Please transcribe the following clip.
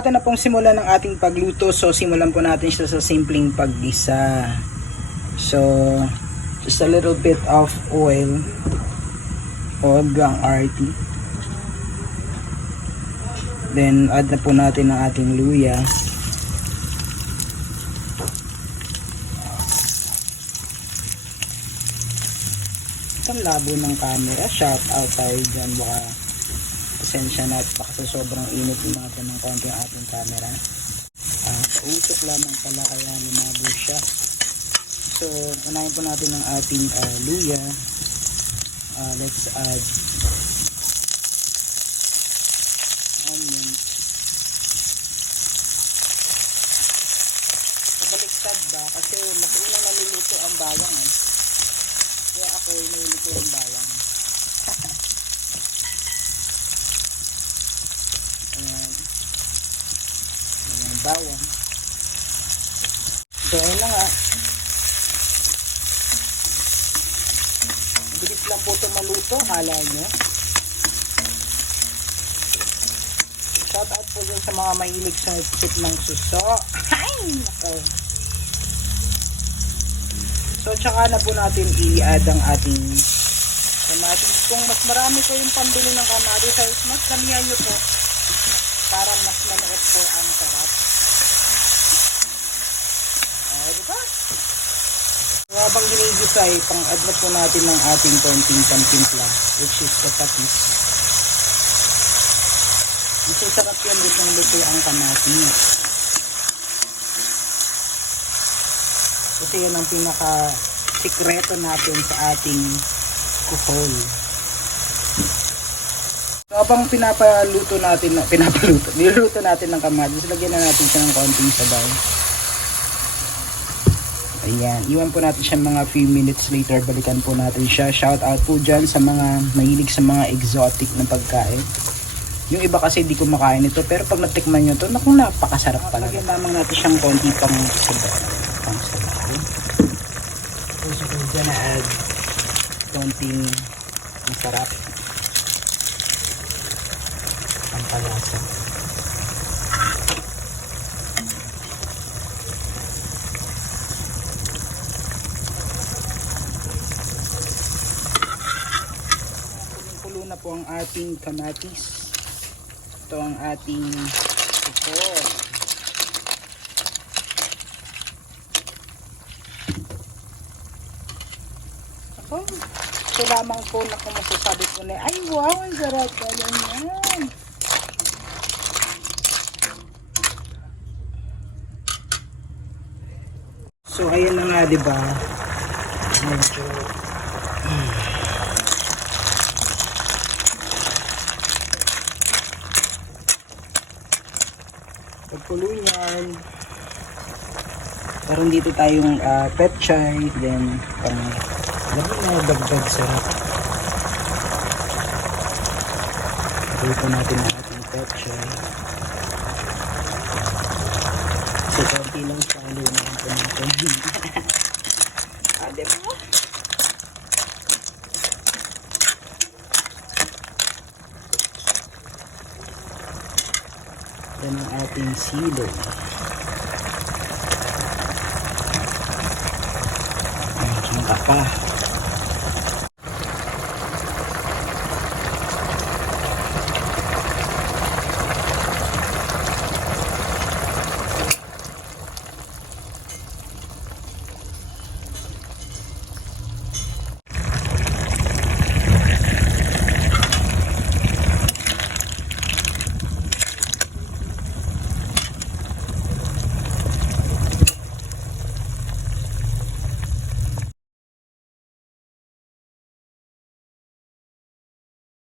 atin na pong simulan ng ating pagluto. So simulan po natin siya sa simpleng paggisa. So just a little bit of oil o gang RT. Then add na po natin ang ating luya. Ang labo ng camera, shout out tayo dyan, baka pasensya na at baka sa sobrang init yung natin ng konti ang ating camera. Usok lamang pala kaya lumabo siya. So unahin po natin ang ating luya. Let's add onion. Pabaliktad ba kasi mas unang naluluto ang bawang kaya ako ay naluluto ang bawang. Ayan bawang. So ayun na nga, bilis lang po ito maluto, kala nyo. Shout out po dyan sa mga mahilig sa sip ng suso. Ay nako. So tsaka na po natin i-add ang ating kamatis. Kung mas marami ko yung pambili ng kamatis, mas damihan nyo po para mas manuot po ang sarap. Diba? So habang ginigisa pang-add na po natin ng ating konting pantimpla, which is the patis. Masarap yan lutong-luto ang kamatis. Kasi yan ang pinaka-sikreto natin sa ating kuhol. So habang niluto natin ng kamatis, lagyan na natin siya ng konting sabaw. Ayan, iwan po natin siya mga few minutes later, balikan po natin siya. Shout out po dyan sa mga mahilig sa mga exotic na pagkain. Yung iba kasi di kumakain ito, pero pag natikman nyo ito, naku, napakasarap pala. Lagyan lamang natin siyang konti pang sabaw. So we're gonna add konting masarap ang palasa. Pulo na po ang ating kamatis. Ito ang ating suko. Ito lamang po na kung masasabi ko na ay wow, ang sarap pala yan. So ayan na nga, diba, medyo pagpulo niyan, parang dito tayong petchay, then parang labi na dagdag sarap. Dito natin ang ating petchay. So konti lang sa ulo na ito natin. Diba? Yan ang ating silo. Ay, kinaka pa.